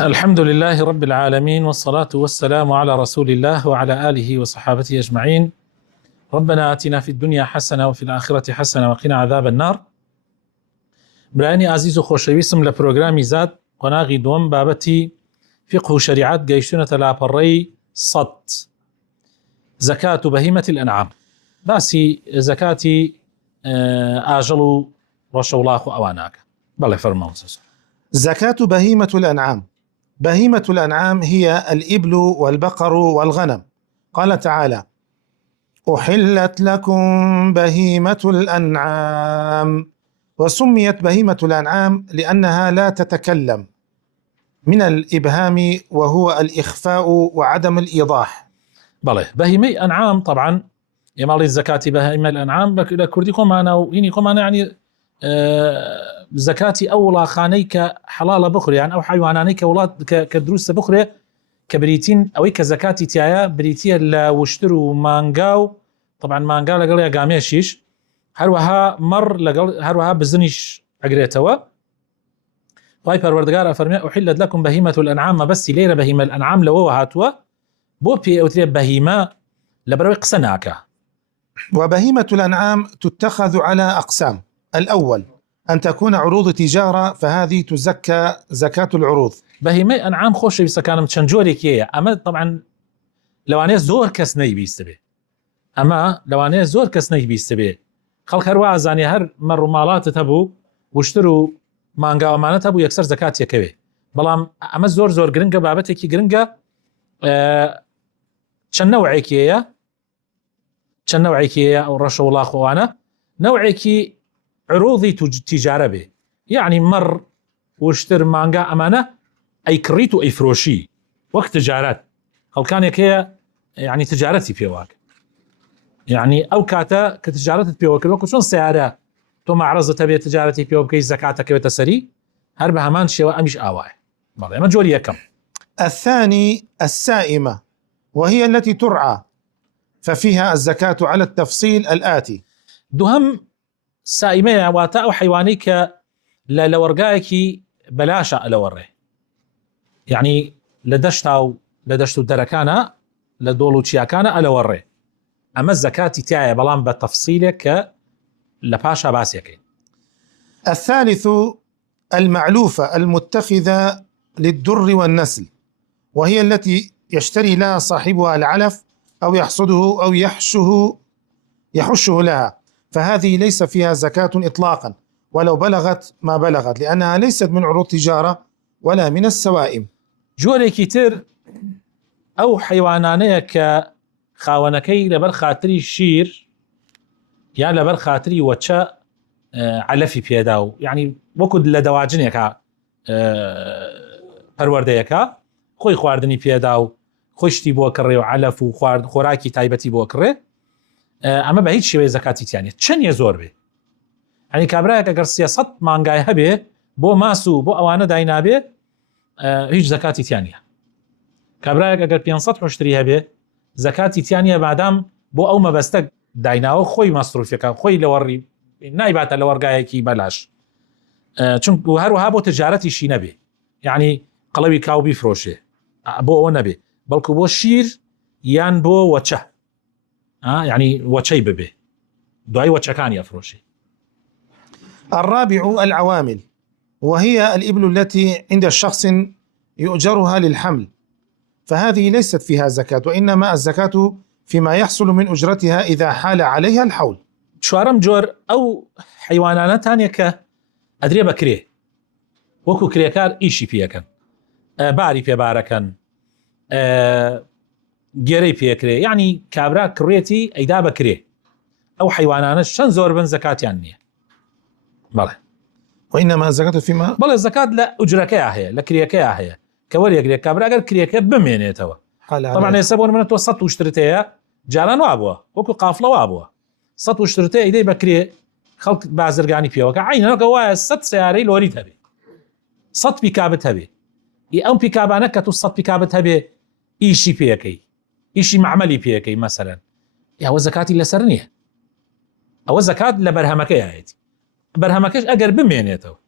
الحمد لله رب العالمين، والصلاة والسلام على رسول الله وعلى آله وصحابته أجمعين. ربنا آتنا في الدنيا حسنة وفي الآخرة حسنة وقنا عذاب النار. برایانی عزیز و خۆشەویستم لە پرۆگرامی زاد قۆناغی دووەم بابەتی فقه و شریعەت گەیشتونەتە لاپەڕەی سەد زەکات و بەهیمەتی الأنعام، باسی زەکاتی ئاژەڵ و ڕەشەوڵاخ و ئەواناکە. بەڵێ فەرماوە. زكاة بهيمة الأنعام. بهيمة الأنعام هي الإبل والبقر والغنم. قال تعالى: أحلت لكم بهيمة الأنعام. وسميت بهيمة الأنعام لأنها لا تتكلم، من الإبهام وهو الإخفاء وعدم الإيضاح. بەڵێ بەهیمەی ئەنعام طبعا ئێماڵی زەکاتی بەهیمە الأنعام لە کوردی خۆمانە و هینی خۆمانە، ینی زەکاتی ئەو وڵاخانەی کە حەڵاڵە بخورێ، یان ئەو حیوانانەی کە وڵات کە دروستە بخورێ، کە بریتین ئەوەی کە زەکاتی تایە بریتیە لە وشتر و مانگا و طبعا مانگا لەگەڵ یاگامێشیش، هەروەها مەڕ لەگەڵ هەروەها بزنیش ئەگرێتەوە. خی پەروەردگار ئەفەرمێ: ئوحیلت لەکم بەهیمەة الأنعام. مەبەستی لێرە بەهیمە الأنعام لەوەوە هاتووە بۆ پێ ئەوترێ بەهیمە لەبەرەوەی قسە ناکە. وبهيمة الأنعام تتخذ على أقسام. الأول أن تكون عروض تجارة، فهذه تزكى زكاة العروض. بەهیمەی ئەنعام خۆشەویستەکانم چەند جۆرێکیەیە. ئەمە طبعا لەوانەیە زۆر کەس نەیبیستە بێ، ئەمە لەوانەیە زۆر کەس نەیبیستە بێ. خەڵک هەروە ئازانێ هەر مەڕ و ماڵاتت هەبوو، وشتر و مانگاوەمانەت هەبوو، یەکسەر زەکات یەکەوێ. بەڵام ئەمە زۆر گرنگە، بابەتێکی گرنگە. چەند نەوعێکیەیە ئەو ڕەشە وڵاخۆوانە. نەوعێکی عروضی تیجارە بێ، یعنی مەڕ وشتر مانگا ئەمانە ئەیکڕیت و ئەیفرۆشی وەک تجارەت. خەڵکانێکەیە یعنی تجارەتی پێواک، یعنی ئەو کاتە کە تجارەتت پێوە کرد، وەکو چۆن سیارە تۆ مەعرەزت هەبێت تجارەتی پێوە بکەی، زەکاتەکەوێتە سەری، هەر بە هەمان شێوە ئەمیش ئاوایە. بەڵێ ئەمە جۆری یەکەم. الثاني السائمة، وهي التي ترعى، ففيها الزكاة على التفصيل الآتي. دوهم سائمەیە، واتە ئەو حیوانەی کە لە لەوەرگایەکی بەلاشە ئەلەوەڕێ، یعنی لە دەشت و دەرەکانە، لە دۆڵ و چیاکانە ئەلەوەڕێ. ئەمە زەکاتی تایە، بەڵام بە تەفسیلێک کە لە پاشا باسیەکەین. الثالث المعلوفة المتخذة للدر والنسل، وهي التي يشتري لها صاحبها العلف أو يحصده أو يحشه لها، فهذه ليس فيها زكاة إطلاقا ولو بلغت ما بلغت، لأنها ليست من عروض تجارة ولا من السوائم. جۆرێکی تر ئەو حیوانانەیە کە خاوەنەکەی لەبەر خاتری شیر یان لەبەر خاتری وەچە علەفی پێدا و یعنی وەکو لە دەواجنێکە پەروەردەیەکە خۆی خواردنی پێدا و خۆشتی بۆ کڕێ و علەف و خۆراکی تایبەتی بۆ کڕێ، ئەمە بە هیچ شێوەیە زەکاتی تیانێت، چەندە زۆر بێ. ینی کابراایەک ئەگەر 300 مانگای هەبێ بۆ ماس و بۆ ئەوانە داینابێ، هیچ زەکاتی تیانە. کابراایەک ئەگەر 500 حشتری هەبێ، زەکاتی تیانە، بادام بۆ ئەو مەبەستە دایناوە خۆی مەسروفەکە، خۆی لەوەڕی نایباتە لە وەرگایەکی بەلاش، چونکە هەروەها بۆ تجارەتیشی نەبێ، یعنی قەڵەوی کاو بیفرۆشێ، بۆ ئەوە نەبێ، بەڵکو بۆ شیر یان بۆ وەچە، یعنی وەچەی ببێ، دوای وەچەکانی ئەفرۆشێ. الرابع العوامل، وهي الإبل التي عند الشخص يؤجرها للحمل، فهذه ليست فيها زكاة، وإنما الزكاة فيما يحصل من أجرتها إذا حال عليها الحول. چوارەم جۆر ئەو حیوانانەتانێک کە ئەدرێ بەکرێ، وەکو کرێکار ئیشی پێەکەن، باری پێبارەکەن، گێرەی پێکرێ، یعنی کابرا کڕێتی ئەیدا بەکرێ، ئەو حیوانانە چەند زۆر بن زەکاتیان نییە. بەڵێ وإنما الزكاة فيما، بەڵێ زەکات لە ئوجرەکەیە هەیە، لە کرێکەیە هەیە کە وەریەگرێت کابرا ئەگەر کرێکە بمێنێتەوە. طبعا ئێستا بۆ منە تۆ 100 وشترتەیە، جاران وا بووە وەکو قافڵە وا بووە، 100 وشترتەیە ئیدەی بەکرێ، خەڵک بازرگانی پێوەکە عینەکە وایە 100 سیارەی لۆریت هەبێ، 100 پیکابت هەبێ، ئەو پیکابانە کە تو 100 پیکابت هەبێ ئیشی پێەکەی، ئیشی معمەلی پێەکەی مەسەلەن، ئەوە زەکاتی لەسەر نییە، ئەوە زەکات لە بەرهەمەکەی هەیەی. بەرهەمەکەش ئەگەر بمێنێتەوە،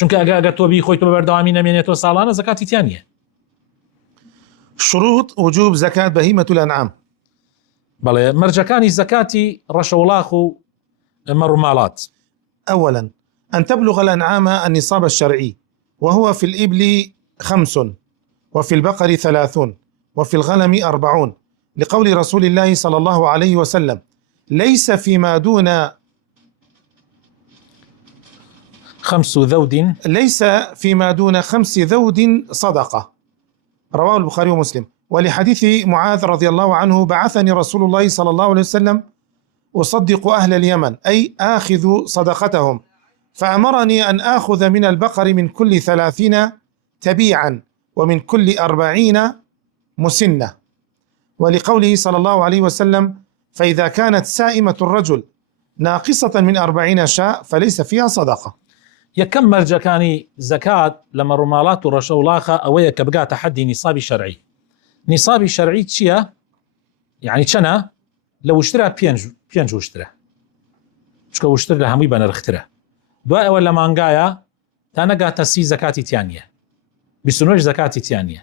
چونکە ئەگە تۆ بی خۆی تۆ بەردەوامی نەمێنێتەوە ساڵانە زەکاتی تیان نیە. شروط وجوب زكاة بهيمة الأنعام. بەڵێ مەرجەکانی زەکاتی ڕەشەوڵاخ و مەڕووماڵات. أولا أن تبلغ الأنعام النصاب الشرعي، وهو في الإبل 5 وفي البقر 30 وفي الغنم 40، لقول رسول الله صلى الله عليه وسلم: ليس فيما دون 5 ذود ليس فيما دون 5 ذود صدقة، رواه البخاري ومسلم. ولحديث معاذ رضي الله عنه: بعثني رسول الله صلى الله عليه وسلم أصدق أهل اليمن، أي آخذ صدقتهم، فأمرني أن آخذ من البقر من كل 30 تبيعا ومن كل 40 مسنة. ولقوله صلى الله عليه وسلم: فإذا كانت سائمة الرجل ناقصة من 40 شاء فليس فيها صدقة. یەکەم مەرجەکانی زەکات لە مەڕووماڵات و ڕەشەوڵاخە ئەوەیە کە بگاتە حەدی نیسابی شەرعی. نیسابی شەرعی چییە؟ یعنی چەنە؟ لە وشترە 5 وشترە، چکە وشتر لە هەمووی بەنرخترە. دوای ئەوە لە مانگایە تا نەگاتە 30 زەکاتی تیان نیە، 29 زەکاتی تیان نیە.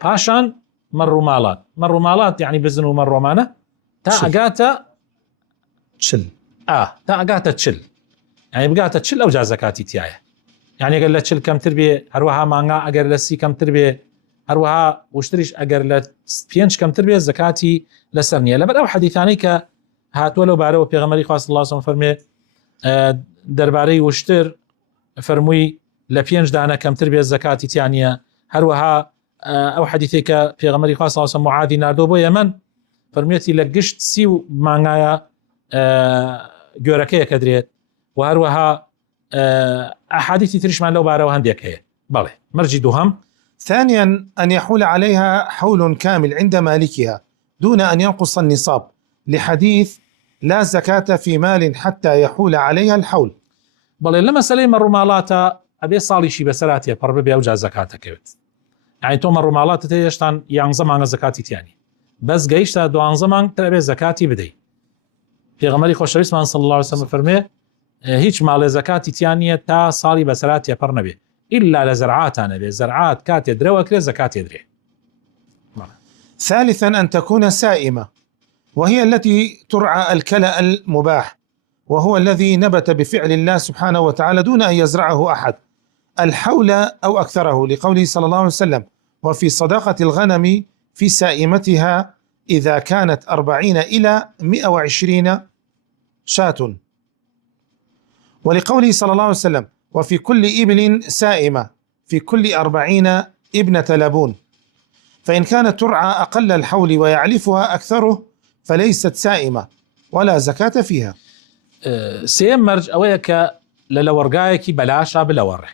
پاشان مەڕووماڵات یعنی بزن و مەڕۆمانە تا ئەگاتە 40. تا ئەگاتە 40، یعنی بگاتە 40 ئەو جا زەکاتی تایە. یعنی ئەگەر لە 40 کەمتر بێ هەروەها مانگا ئەگەر لە 30 کەمتر بێ هەروەها وشتریش ئەگەر لە 5 کەمتر بێ زەکاتی لەسەر نییە. لەبەر ئەو حەدیثانەی کە هاتووە لەو بارەوە پێغەمبەری خوا صلی الله علیه و سلم فەرمێ دەربارەی وشتر فەرمووی لە 5 دانە کەمتر بێ زەکاتی تیان نیە. هەروەها ئەو حەدیثەی کە پێغەمبەری خوا صلی الله علیه و سلم معاذی ناردۆ بۆ یەمەن فەرموویەتی لە گشت 30 مانگایە گۆرەکەیە کە درێت، و هەروەها ئەحادیثی تریشمان لەو بارەوە هەندێک هەیە. بەڵێ مەرجی دووهەم: ثانيا أن يحول عليها حول كامل عند مالكها دون أن ينقص النصاب، لحديث: لا زكاة في مال حتى يحول عليها الحول. بەڵێ لە مەسەلەی مەڕووماڵاتە ئەبێ ساڵیشی بەسەراتێ پڕ ببێ ئەو جا زەکاتەکەوێت. یعنی تۆ مەڕووماڵاتت هێشتان 11 مانگە زەکاتی تیانی، بەس گەیشتە 12 مانگ ترەبێ زەکاتی بدەیت. پێغەمبەری خۆشەویستمان صلی الله علیه و سلم فەرمێ هیچ ماڵێ زەکاتی تیان نیە تا ساڵی بەسەراتێ پڕ نەبێ، إلا لزرعاتنا بزرعات كات يدري وكذا زكاة يدري. ثالثا أن تكون سائمة، وهي التي ترعى الكلأ المباح، وهو الذي نبت بفعل الله سبحانه وتعالى دون أن يزرعه أحد، الحول أو أكثره، لقوله صلى الله عليه وسلم: وفي صدقة الغنم في سائمتها إذا كانت 40 إلى 120 شاة، ولقوله صلى الله عليه وسلم: وفي كل إبل سائمة في كل 40 ابنة لبون، فإن كانت ترعى أقل الحول ويعلفها أكثره فليست سائمة ولا زكاة فيها. سيم مرج أويك للورقايك بلاشا بلوره،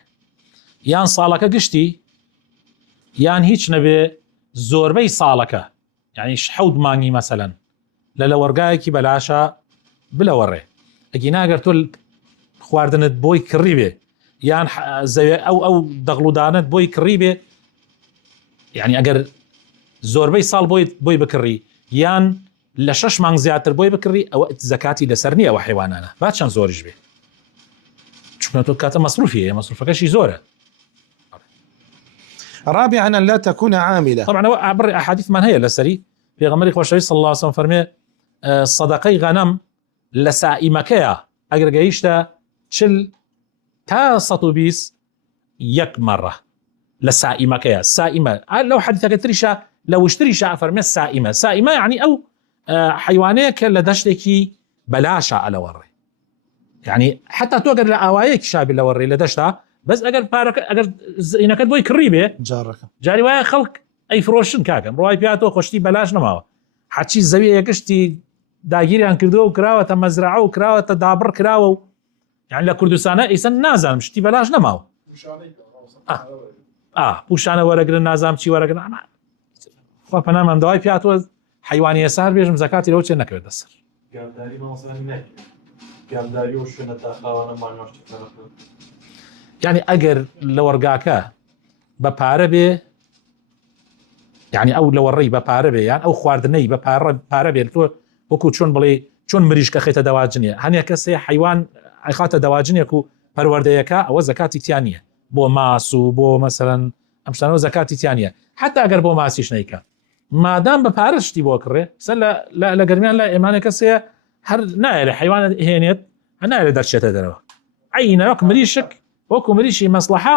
يان صالك قشتي يان هيش نبي زوربي صالك، يعني شحود ماني مثلا للورقايك بلاشا بلوره. أجينا قرتول خواردنت بوي كريبه یان ئەو دەغڵودانت بۆی کڕی بێ، یعنی ئەگەر زۆربەی ساڵ بۆی بکڕی یان لە 6 مانگ زیاتر بۆی بکڕی ئەوە زەکاتی لەسەر نییە ئەوە حیوانانە، با چەند زۆریش بێ، چونکە تۆ کاتە مەسروفیە مەسروفەکەشی زۆرە. رابعا أن لا تكون عاملة. طبعا عبر أحاديث من هي لسري في غمري خوشوي صلى الله عليه وسلم فرمي صدقي غنم لسائمكيا أجر جيشتا شل تا 120 يك مرة لسائمكيا سائمة. لو حديثك تريشا لو اشتريشا فرمي سائمة يعني أو حيوانيك لدشتكي بلاشا على وري، يعني حتى توقر لأوايك شابي لوري لدشتا بس اگر پارک اگر اینەکەت بۆی کڕی بێ جاری وایە خەڵک ئەی فرۆشن کاکەم ڕای پیاتەوە خۆشتی بەلاش نەماوە، حەچی زەوی یەکشتی داگیریان کردو و کراوەتە مەزرعە و کراوەتە دابڕ کراوە و یعنی لە کوردستانە ئیسەن نازانم شتی بەلاش نەماوە، پوشانە وەرەگرن نازام چی وەرەگرن، خوا پەنامان داوای پیاتەوە حیوانی ئێستا هەر بێژم زەکاتی لەوە چێ نەکەوێتە سەر. گانداری مەسەڵەن نەکرد، گانداری و شوێنە تاخاوانە مانۆشتی يعني أجر لورقاكا بباربي يعني أو لوري بباربي يعني أو خواردني بباربي تو وكو شون بلي شون مريش كخيت دواجنية هني كسي حيوان عخات دواجنية كو پەروەردەیەەکە ئەوە زەکاتی تیان نییە بۆ ماس و بۆ مەسەرەن ئەم شتانەوە زەکاتی تیان نییە حتا ئەگەر بۆ ماسیش نیکە مادام بە پارە شتی بۆ کڕێ لە گەرمیان لە ئێمانە کەسەیە هەر نایە لە حیوانە هێنێت هەنایە لە دەرچێتە دەرەوە عینە وەک مریشک وەکو مریشی مەسلحە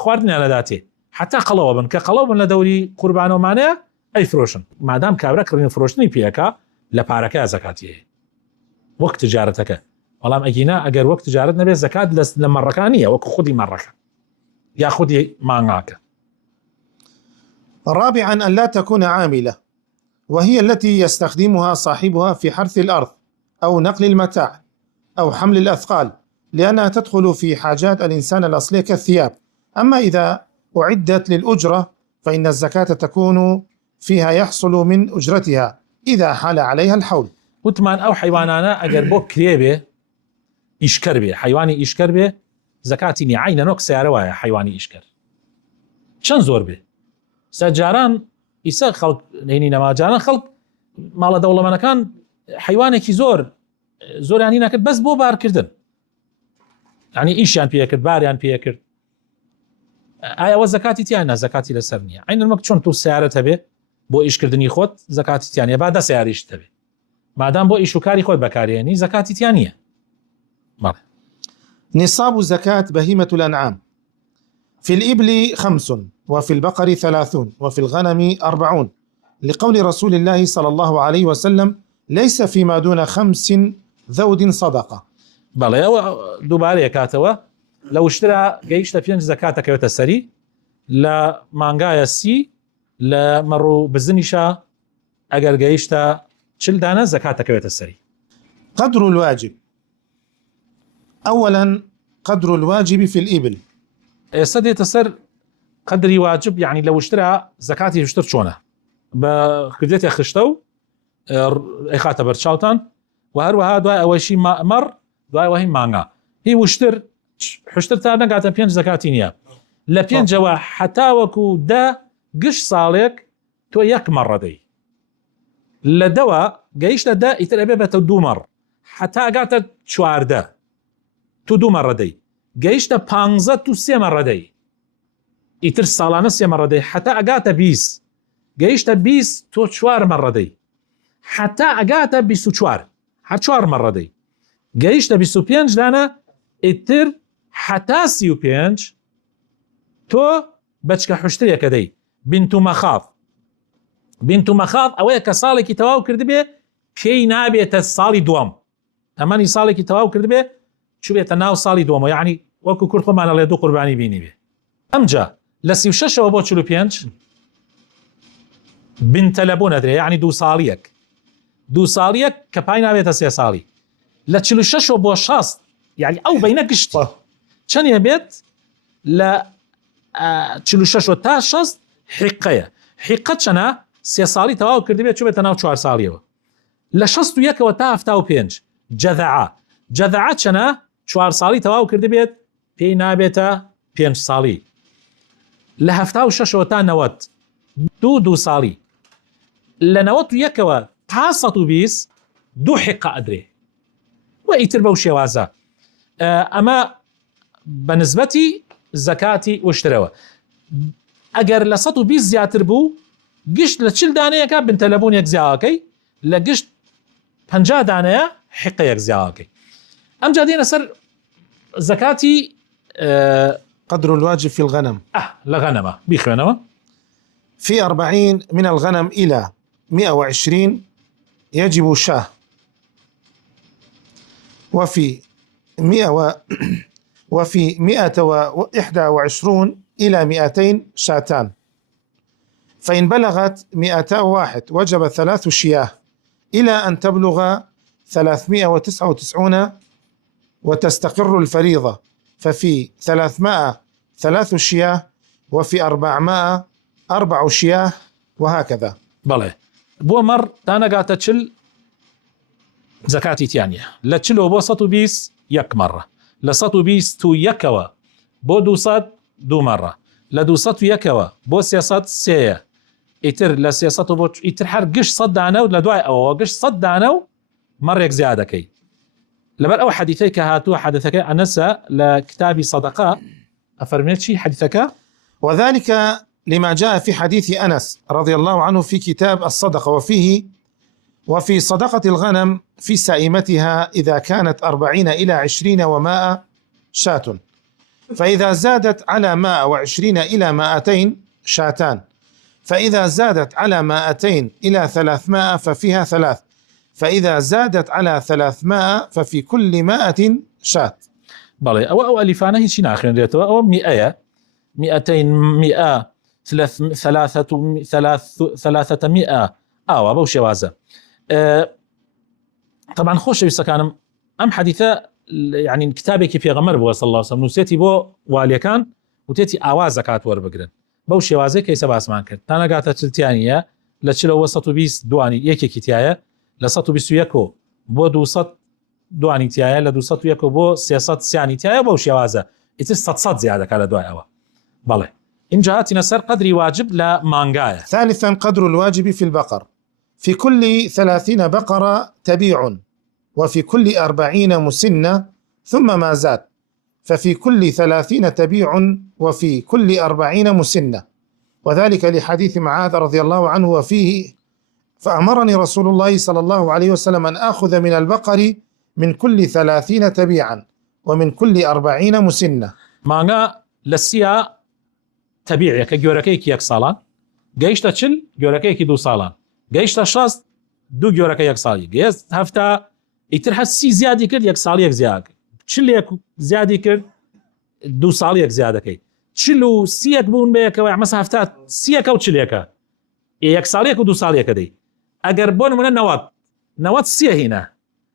خواردنیان لەداتێ حتا قەڵەوە بن کە قەڵەو بن لە دەوری قوربانەوەمانەیە ئەیفرۆشن مادام کابرا کڕین فرۆشتنی پێەکە لە پارەکە زەکاتی هەیە وەک تجارەتەکە بەڵام ئەگینا ئەگەر وەک تجارەت نەبێت زەکات لە مەڕەکان نییە وەکو خودی مەڕەکە یا خودی مانگاکە. رابعا أن لا تكون عاملة وهي التي يستخدمها صاحبها في حرث الأرض أو نقل المتاع أو حمل الأثقال لأنها تدخل في حاجات الإنسان الأصلية كالثياب. أما إذا أعدت للأجرة فإن الزكاة تكون فيها يحصل من أجرتها إذا حال عليها الحول. وتمان أو حيوانانا أجر بو كريبه إشكر به حيواني إشكر به زكاتي ني عين نوك سيارة حيواني إشكر شن زور به سجاران إسا خلق هيني نما جاران خلق مالا دولة من كان حيوانك زور يعني نكد بس بو بار كردن يعني إيش يعني بيكرد بار يعني بيكرد آية وزكاتي تيانا زكاتي لسرنية عين المك شون تو سيارة تبي بو إيش كردني خود زكاتي تيانية بعد سيارة إيش تبي مادام بو إيشو كاري خود بكاري يعني زكاتي تيانية مرة. نصاب زكاة بهيمة الأنعام في الإبل 5 وفي البقر 30 وفي الغنم 40 لقول رسول الله صلى الله عليه وسلم ليس فيما دون 5 ذود صدقة. بله دوباره كاتوا لو اشترى جيش لفين زكاة كيوتا سري لا مانغايا سي لا مرو بزنشا اگر جيشتا چل دانا زكاة كيوتا سري. قدر الواجب. أولا قدر الواجب في الإبل سدي تسر قدري واجب يعني لو اشترى زكاتي اشتر شونه بكرديتي خشتو اخاته برشاوتان وهروها دواء اول شيء مر دواء وهي مانغا هي وشتر حشترتها نقاتا بين زكاتي نيا لا بين جوا حتى وكو دا قش صالك تو يك مره دي لدواء جايش لدا يتربى دومر حتى قاتا شوارده تو 2 مرة دي جايشتا 15 تو 3 مرة دي يتر سالانه 3 مرة دي حتى اقاتا 20 جايشتا 20 تو 4 مرة دي حتى اقاتا 24 حتى 4 مرة دي جايشتا 25 دانا يتر حتى 35 تو بچكا حشتريا كدي بنتو مخاض اويا كصالك تواو كردبه كي نابيت الصالي دوام اماني صالك تواو كردبه شو بيتناو صالي دوما يعني وكو كرت ما انا لدو قرباني بيني به امجا لسي وشش وبو تشلو بينج بنت لبون ادري يعني دو صاليك كباينا بيت سي صالي لا تشلو شش وبو شاص يعني او بينك قشتي كان يا بيت لا تشلو شش وتا شاص حقتنا سي صالي تواو كردبي شو بيتناو 4 صاليو لا شاص يك وتا افتاو بينج جذعتنا 4 ساڵی تەواو کرد بێت پێی نابێتە 5 ساڵی لە 76 تا 90 2 ساڵی لە 91ەوە تا 120 2 حقە ئەدرێ و ئیتر بەو شێوازە ئەمە بەنسبەتی زەکاتی وشترەوە ئەگەر لە 120 زیاتر بوو گشت لە 40 دانەیەکە بنتەلەبوونێک زیاوەکەی لە گشت 50 دانەیە حقەیەک زیاوەکەی أم جادين سر زكاتي قدر الواجب في الغنم لغنمة بيخ في 40 من الغنم إلى 120 يجب شاه وفي 121 إلى 200 شاتان فإن بلغت 201 وجب 3 شياه إلى أن تبلغ 399 وتستقر الفريضة ففي 300 3 شياه وفي 400 4 شياه وهكذا. بله بو مر تانا قاتا تشل زكاتي تيانية لا تشلو بو 120 يك مرة لا 120 تو يكوا بو 200 2 مرة لا 200 يكوا بو 300 سيا يتر لا 300 بو يتر حر قش صد عنو لا دواي او قش صد عنو مرة يك زيادة كي لبر أو حديثيك هاتوا حدثك أنس لكتاب صدقاء أفرميت شي حديثك. وذلك لما جاء في حديث أنس رضي الله عنه في كتاب الصدقة وفي صدقة الغنم في سائمتها إذا كانت 40 إلى 20 ومائة شاة، فإذا زادت على 120 إلى 200 شاتان، فإذا زادت على 200 إلى 300 ففيها 3، فإذا زادت على 300 ففي كل 100 شاة. بلى أو ألفانه هيك ناخر ديتو أو 100 200 100 300 أو أبو شوازة. طبعا خوش بيسكانم أم حديثة يعني كتابك في غمر بو صلى الله عليه وسلم نسيتي بو والي كان وتيتي آواز زكاة وربقرن بو شوازة كيس باسمان كرد تانا قاتا تلتيانية لتشلو وسطو بيس دواني يكي كتاية لسطو بيسو يكو بو دوسط دواني تياية لدوسطو يكو بو سياسات سياني تياية بو شوازة يتستطصد زيادة كالا دواء أوا. بلى إن جاءتنا سر قدري واجب لا مانغاية. ثالثا قدر الواجب في البقر، في كل 30 بقرة تبيع، وفي كل 40 مسنة ثم ما زاد، ففي كل 30 تبيع وفي كل 40 مسنة، وذلك لحديث معاذ رضي الله عنه وفيه فأمرني رسول الله صلى الله عليه وسلم أن آخذ من البقر من كل 30 تبيعا ومن كل 40 مسنة. مانغا لسيا تبيع يك جوركيك يك سالان جيشتا تشل جوركيك 2 سالان جيشتا شاست 2 جوركي يك سالي جيست هفتا يترح سي زيادة كر يك سالي يك زيادة تشل يك زيادة كر 2 سالي يك زيادة كي تشلو سيك بون بيك مثلا هفتا سيك أو تشل يك سالي يك 2 سالي يك دي أجر بون من نوات سي هنا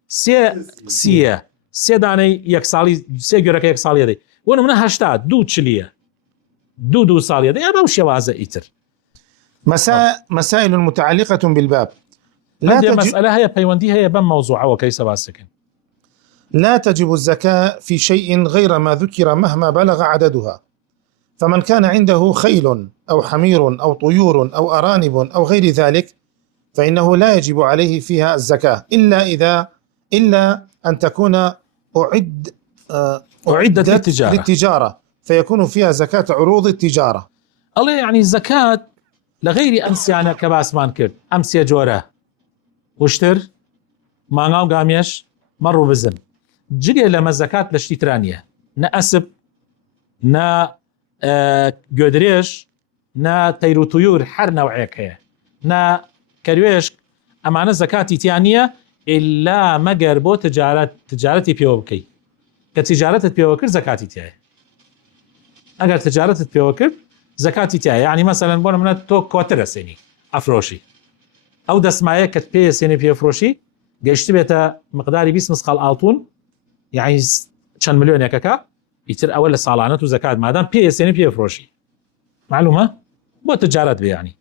سي داني يك سالي سي جوركي يك سالي دي وانا من هشتا 2 تشليه 2 سالي دي أبا وشوازة إيتر. مسائل متعلقة بالباب. لا مسألة هي بيوندي هي بم موضوعة وكيس باسكن. لا تجب الزكاة في شيء غير ما ذكر مهما بلغ عددها، فمن كان عنده خيل أو حمير أو طيور أو أرانب أو غير ذلك فإنه لا يجب عليه فيها الزكاة إلا أن تكون أعدت للتجارة فيكون فيها زكاة عروض التجارة. الله يعني الزكاة لغير أمسيانا كباس مانكر أمسيا جورة وشتر مانغاو قاميش مروا بزن جري لما الزكاة لشتي ترانية نا أسب نا قدريش نا تيرو طيور حر نوعيك هي نا كريوش أمانا زكاة تيانية إلا مقربو تجارتي بيوبكي كتجارة بيوبكر زكاة تيانية أقل تجارة بيوبكر زكاتي تاعي يعني مثلا بون من تو كوتر سني افروشي او دسمايه كتبي سني في افروشي قشت بيتا مقداري بيس مسقال الطون يعني كان مليون يكاكا يتر اول صالانات وزكاه ما دام بي سني في افروشي معلومه بو تجارات بي يعني.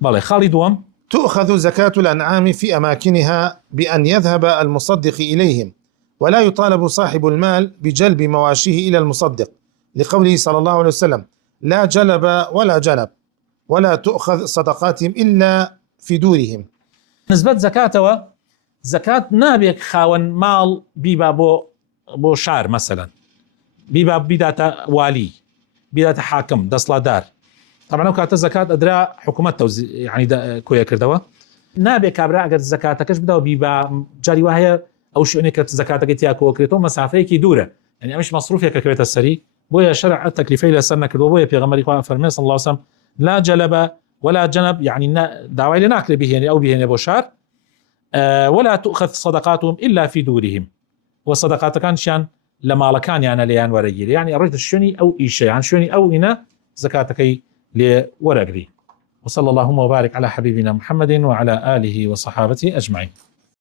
بالله خالد دوم تؤخذ زكاة الأنعام في أماكنها بأن يذهب المصدق إليهم، ولا يطالب صاحب المال بجلب مواشيه إلى المصدق، لقوله صلى الله عليه وسلم لا جلب ولا جنب ولا تؤخذ صدقاتهم إلا في دورهم. نسبة زكاة زكاة نابك خاون مال بيبا بو شار مثلا بيبا بداتا والي بداتا حاكم دسلا دار طبعا وكانت الزكاة أدرى حكومة يعني كويا كردوا نابك كابرا أجر الزكاة كش بدأوا بيبا جاري وهي أو شو إنك زكاة كتيا كوكريتو مسافة كي دورة يعني مش مصروفك ككريت السري بويا شرع التكليفي لسنة كدو بويا في غمر إخوان فرمي صلى الله عليه وسلم لا جلب ولا جنب يعني دعوة لناكل بهن أو بهن بوشار ولا تؤخذ صدقاتهم إلا في دورهم والصدقات كان شان لما لكان يعني ليان ورجيل يعني أريد الشني أو إيش يعني شني أو إنا زكاتك لورقري. وصلى اللهم وبارك على حبيبنا محمد وعلى آله وصحابته أجمعين.